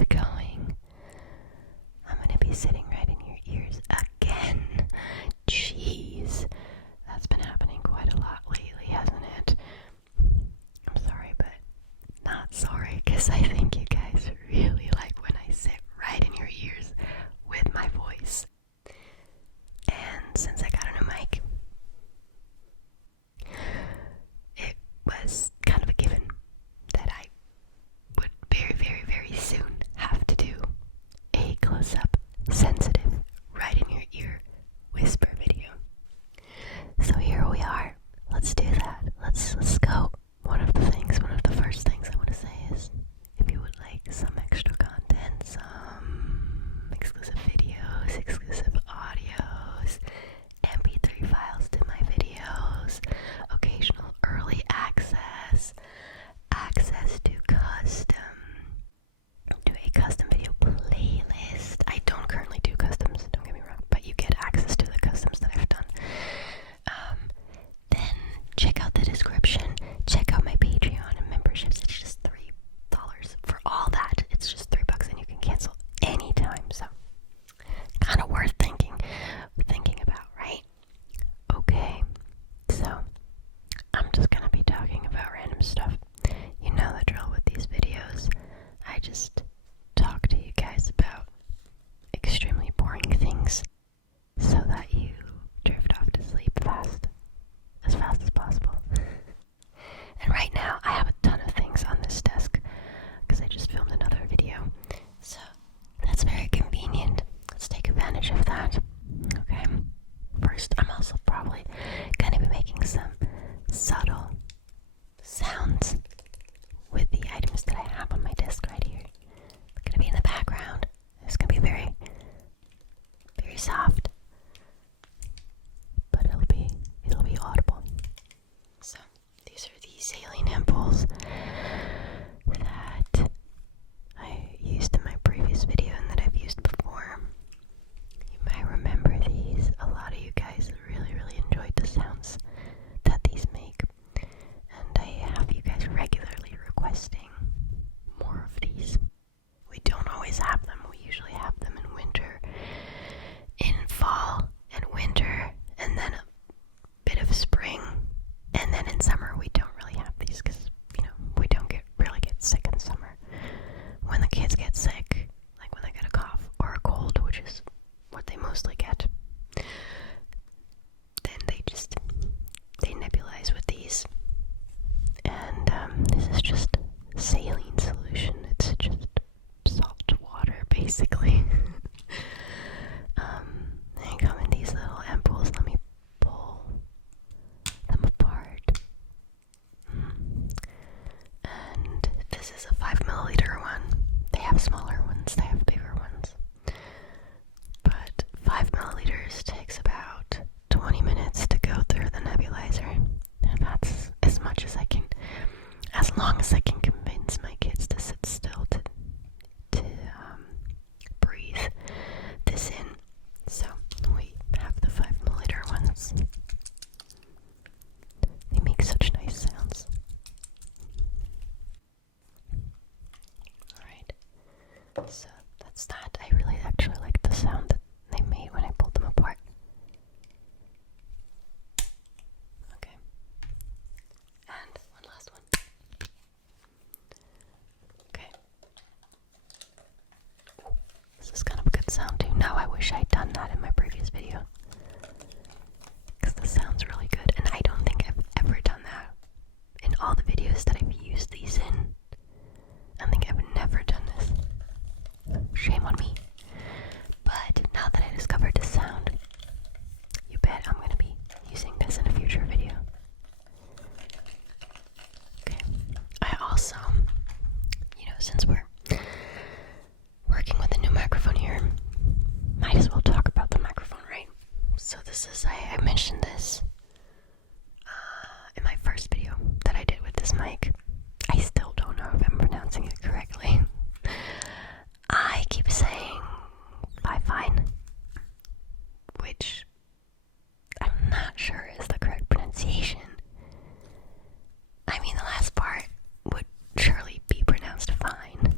it going? I'm gonna be sitting right in your ears again. Jeez, that's been happening quite a lot lately, hasn't it? I'm sorry, but not sorry, because I think you guys really like when I sit right in your ears with my voice. And since I got a new mic, it was kind of a given that I would very, very, very soon have to do a close-up, sensitive, right in your ear whisper video. So here we are. Let's do that. Let's go. One of the first things I want to say is, if you would like some extra content, some exclusive videos, exclusive audios, MP3 files to my videos, occasional early access, access to a custom video playlist. I don't currently do customs, don't get me wrong, but you get access to the customs that I've done. Then check out the description, check out my Patreon and memberships. It's just $3 for all that. It's just $3 and you can cancel anytime, so kind of worth thinking about, right? Okay, so I'm just gonna be talking about random stuff. You know the drill with these videos. I just talk to you guys about extremely boring things so that you drift off to sleep as fast as possible. And right now I have a ton of things on this desk because I just filmed another video, so that's very convenient. Let's take advantage of that. Okay, first I'm also probably going to be making some subtle sounds with the items that I have on my desk right here. They're going to be in the background. It's going to be very, very soft, but it'll be audible. So these are the saline ampoules that I used in my previous video and that I've used before. You might remember these. A lot of you guys really, really enjoyed the sounds that these make, and I have you guys regularly requesting more of these. We don't always have them. We usually have them in winter, in fall and winter, and then a bit of spring, and then in summer we don't really have these because, we don't really get sick in summer. When the kids get sick, like when they get a cough or a cold, which is what they mostly get, then they nebulize with these. And this is just saline solution. It's just salt water, basically. They come in these little ampoules. Let me pull them apart. And this is a 5 milliliter one. They have smaller ones, they have bigger ones. But 5 milliliters takes about 20 minutes to go through the nebulizer. And that's as much as as long as I can convince my kids to sit still to breathe this in. So we have the 5 milliliter ones. They make such nice sounds. Alright, so that's that. I really actually like the sound that they made when I pulled them apart. Okay, and one last one. Okay. This is kind of a good sound too. Now I wish I'd done that in my previous video, because the sound's really good, and I don't think I've ever done that in all the videos that I've used these in. I think I've never done this. Shame on me. But now that I discovered this sound, you bet I'm going to be using this in a future video. Okay. I also, since we're working with a new microphone here, might as well talk about the microphone, right? So this is, I mentioned this in my first video that I did with this mic. I still don't know if I'm pronouncing it correctly. I keep saying fine, which I'm not sure is the correct pronunciation. I mean, the last part would surely be pronounced fine.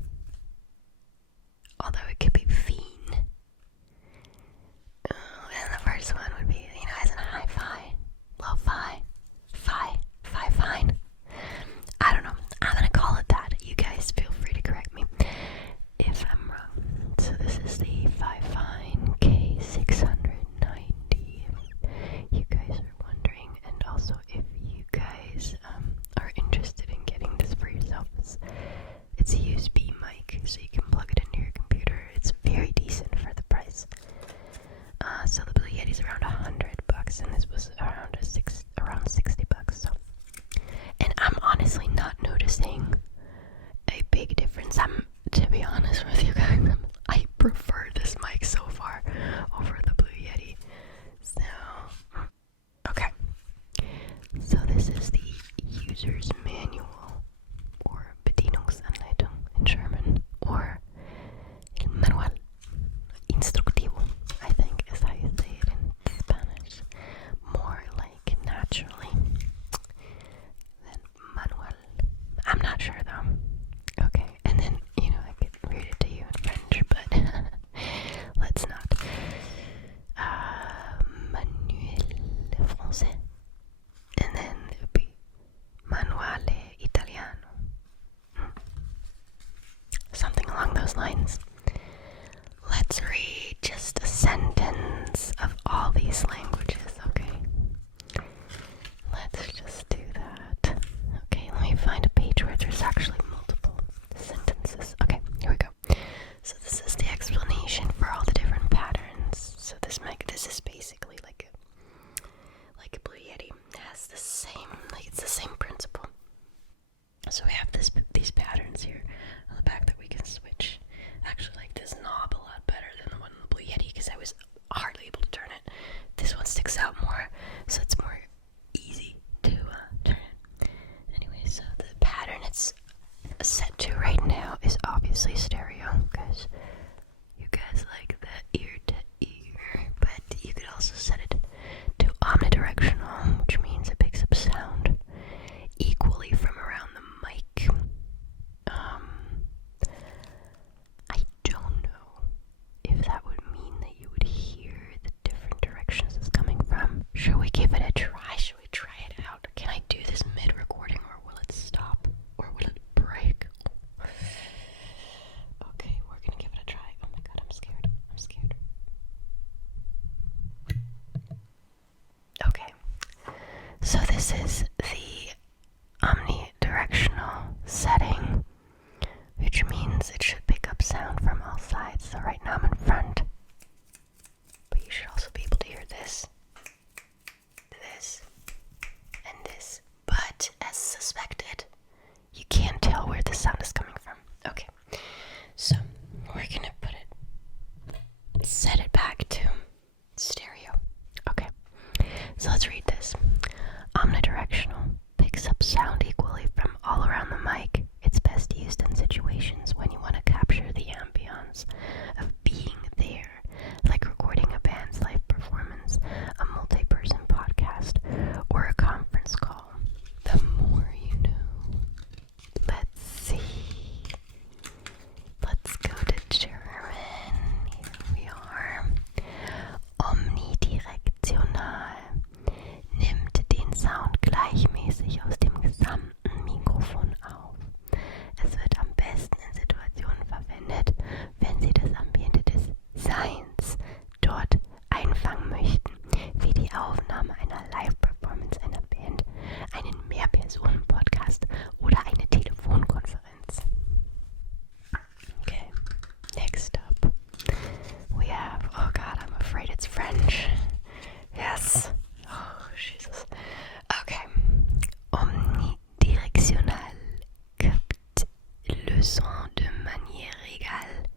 le son de manière égale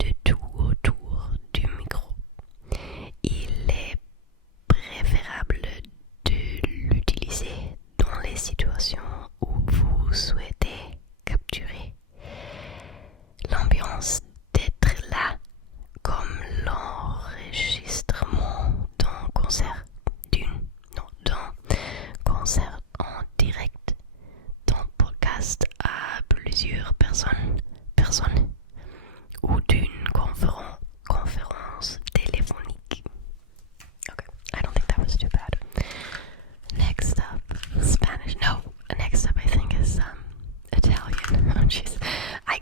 de tout autour du micro. Il est préférable de l'utiliser dans les situations où vous souhaitez capturer l'ambiance d'être là, comme l'enregistrement d'un concert concert en direct, d'un podcast à plusieurs personnes ou d'une conférence téléphonique. Okay, I don't think that was too bad. Next up, Spanish. No, next up I think is Italian. Oh jeez, I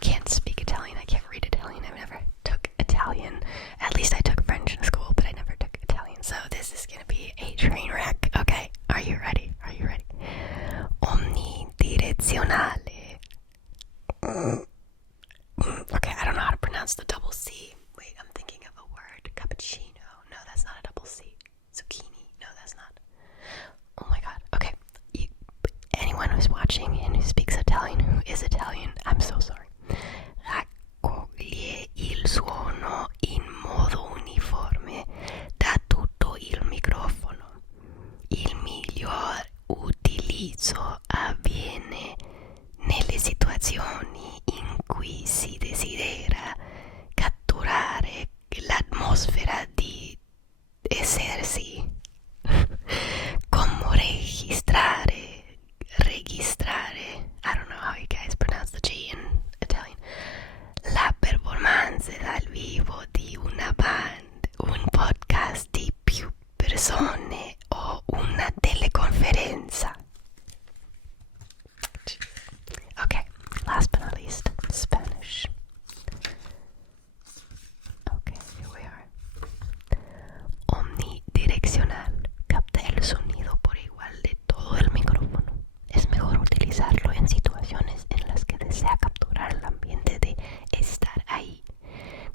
can't speak Italian. I can't read Italian. I never took Italian. At least I took French in school, but I never took Italian. So this is gonna be a train wreck. Okay, are you ready? Are you ready? Omnidirezionale. Okay, I don't know how to pronounce the double C. Wait, I'm thinking of a word. Cappuccino. No, that's not a double C. Zucchini. No, that's not. Oh my god. Okay. Anyone who's watching and who speaks Italian, who is Italian, I'm so sorry. Raccoglie il suono in modo uniforme da tutto il microfono. Il miglior utilizzo avviene nelle situazioni in cui si desidera catturare l'atmosfera di essersi, come registrare, I don't know how you guys pronounce the G in Italian, la performance dal vivo di una band, un podcast di più persone o una teleconferenza. Okay, last but not least, Spanish. Okay, here we are. Omnidireccional. Capta el sonido por igual de todo el micrófono. Es mejor utilizarlo en situaciones en las que desea capturar el ambiente de estar ahí,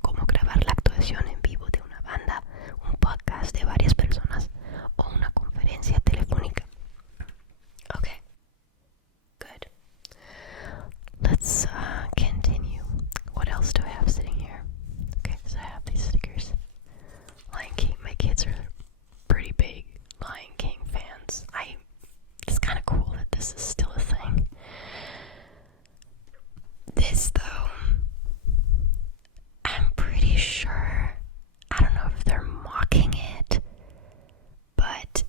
como grabar la actuación en vivo de una banda, un podcast de varias personas o una conferencia telefónica. Okay, good. Let's continue. What else do I have sitting here? Okay, so I have these stickers. Lion King. My kids are pretty big Lion King fans. It's kind of cool that this is still a thing. This, though, I'm pretty sure, I don't know if they're mocking it, but,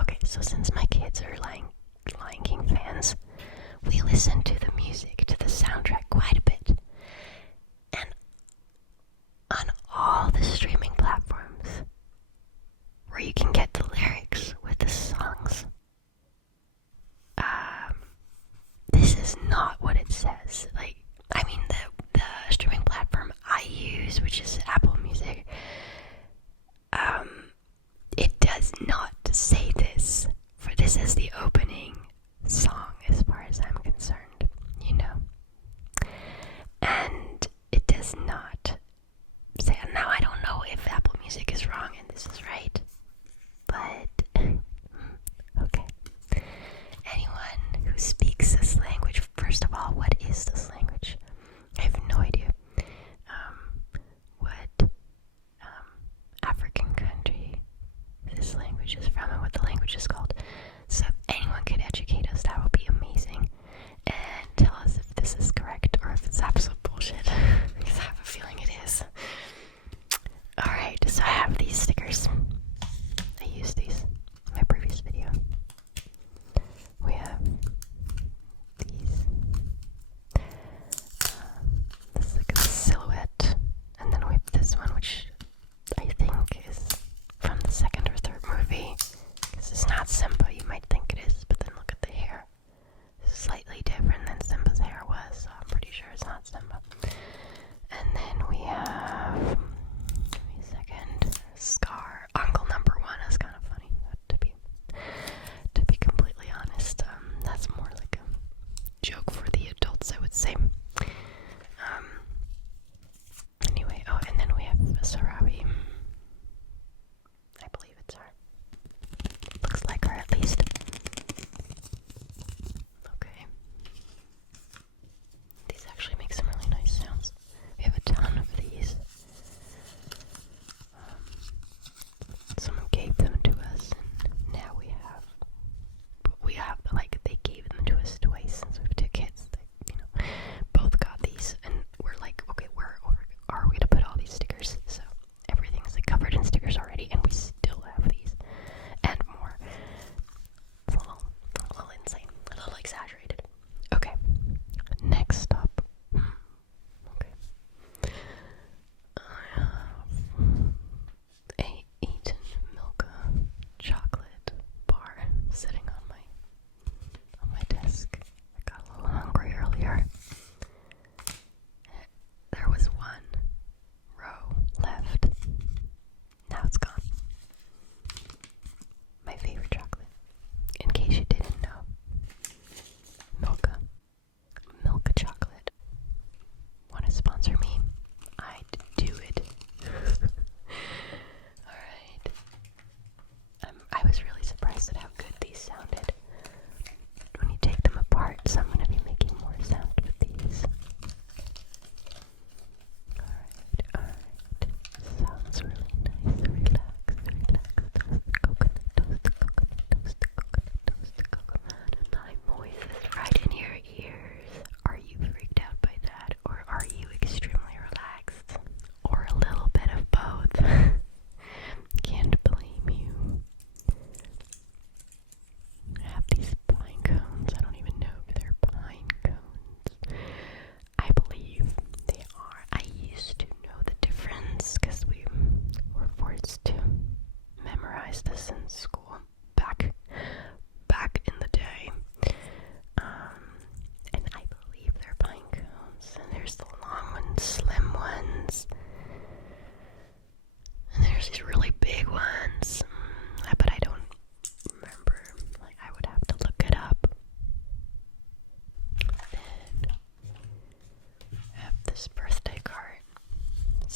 okay, so since my kids are Lion King fans, we listen to the music, to the soundtrack quite a bit. And on all the streaming platforms where you can get the lyrics with the songs, this is not what it says. Like, I mean, the streaming platform I use, which is Apple Music, it does not say this, for this is the opening song as far as I'm concerned, you know. And it does not say, now I don't know if Apple Music is wrong and this is right, but okay. Anyone who speaks this language, first of all, what is this language? I have no idea. What African country this language is from and what the language is called. So if anyone could educate us, that would be amazing. And tell us if this is correct or if it's absolute bullshit. Because I have a feeling it is. Alright, so I have these stickers. I used these in my previous video. We have these. This is like a silhouette. And then we have this one, which I think is from the second or third movie. Because it's not Simba, you might think it is, but then look at the hair. It's slightly different than Simba's hair was, so I'm pretty sure it's not Simba. And then we have, give me a second, Scar. Uncle number 1 is kind of funny, to be completely honest. That's more like a joke for the adults, I would say. Anyway, oh, and then we have Sarabi. I believe it's her. Looks like her, at least. Okay.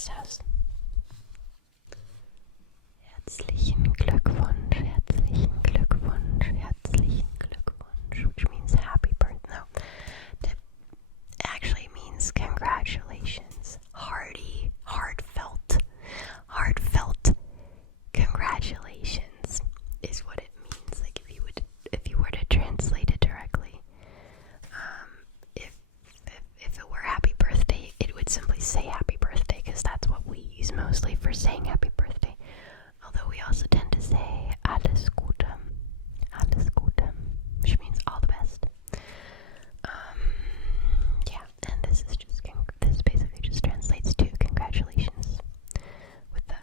says, Herzlichen Glückwunsch, herzlichen Glückwunsch, herzlichen Glückwunsch, which means happy birthday. No, that actually means congratulations. Heartfelt congratulations is what it means. Like if you were to translate it directly, if it were happy birthday, it would simply say happy birthday because that's what we use mostly for saying happy birthday. Although we also tend to say alles Gute, which means all the best. Yeah, and this basically just translates to congratulations with the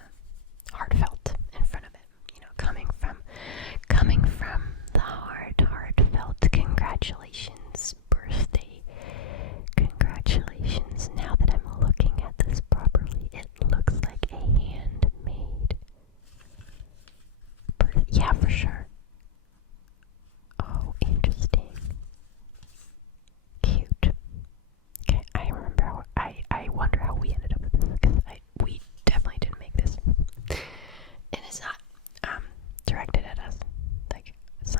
heartfelt in front of it. You know, coming from the heartfelt congratulations, birthday congratulations. Now that I'm looking at this properly, it looks like a handmade birthday. Yeah, for sure. Oh, interesting. Cute. Okay, I remember how I wonder how we ended up with this because we definitely didn't make this. And it's not directed at us. Like it's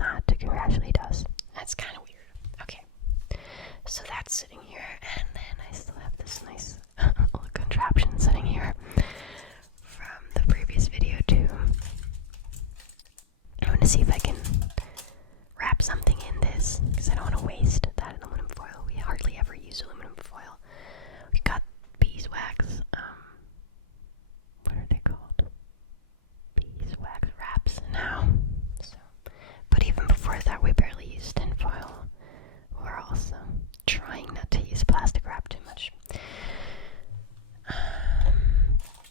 not to congratulate us. That's kind of weird. Okay. So that's sitting here, and then I still have this nice little contraption sitting here from the previous video too. I want to see if I can wrap something in this because I don't want to waste that aluminum foil. We hardly ever use aluminum foil. We got beeswax. What are they called? Beeswax wraps now. So, but even before that, we barely used tin foil. We're also trying not to use plastic wrap too much.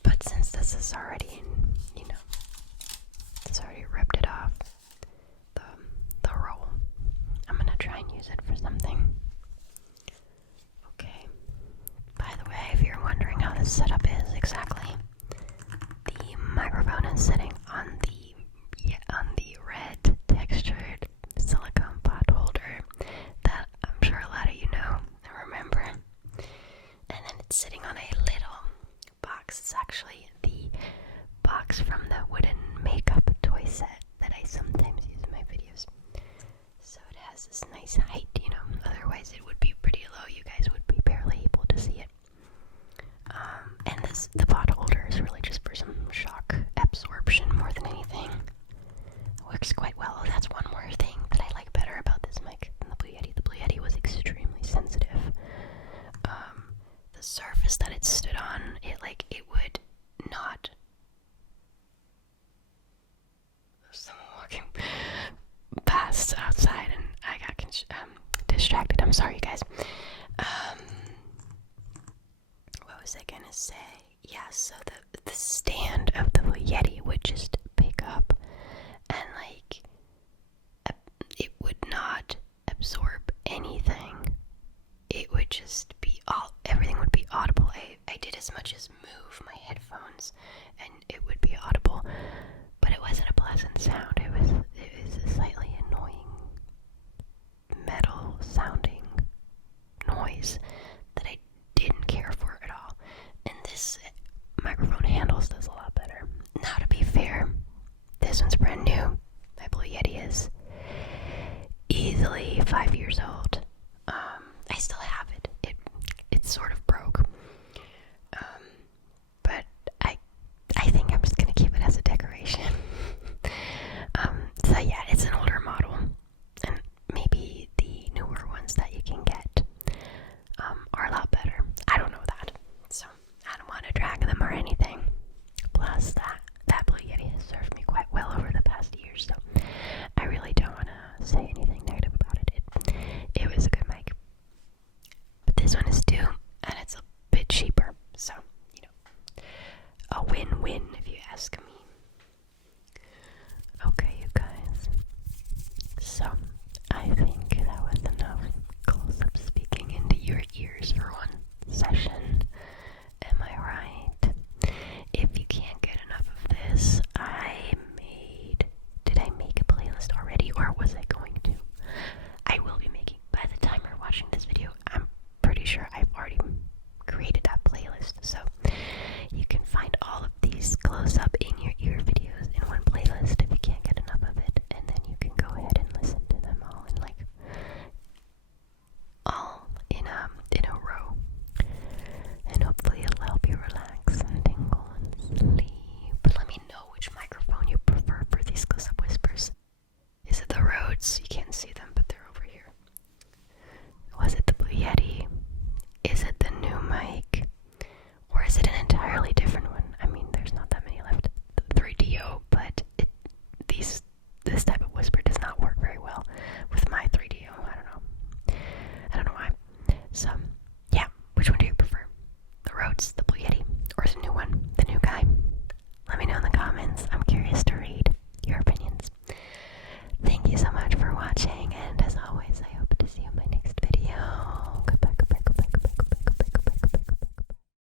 But since this is already, it's already ripped it off, the roll, I'm gonna try and use it for something. Okay. By the way, if you're wondering how this setup is exactly, the microphone is sitting on the red textured silicone pot holder that I'm sure a lot of you know and remember. And then it's sitting on a little box. It's actually the box from the wooden makeup toy set that I sometimes use in my videos. So it has this nice height, otherwise it would be pretty low. You guys would be barely able to see it. And the pot holder is really just for some shock absorption more than anything. It works quite well. Oh, that's one more thing that I like better about this mic than the Blue Yeti. The Blue Yeti was extremely sensitive. The surface that it stood on, it would not. Someone walking past outside and I got distracted. I'm sorry, guys. What was I gonna say? Yeah, so the stand of the Blue Yeti would just pick up and it would not absorb anything. It would just be everything would be audible. I did as much as move my headphones and it would be audible, but it wasn't a pleasant sound. It was a slightly annoying metal sounding noise that I didn't care for at all. And this microphone handles this a lot better. Now, to be fair, this one's brand new. My Blue Yeti is easily 5 years old. I still have it. It's sort of broke. But I think I'm just gonna keep it as a decoration. So yeah, it's an older model, and maybe the newer ones that you can get are a lot better. I don't know that, so I don't want to drag them or anything. Plus, that Blue Yeti has served me quite well over the past years, so I really don't want to say anything negative about it. It was a good mic, but this one is due, and it's a bit cheaper, so a win-win if you ask me. Okay, you guys. So I think that was enough close-up speaking into your ears for one session.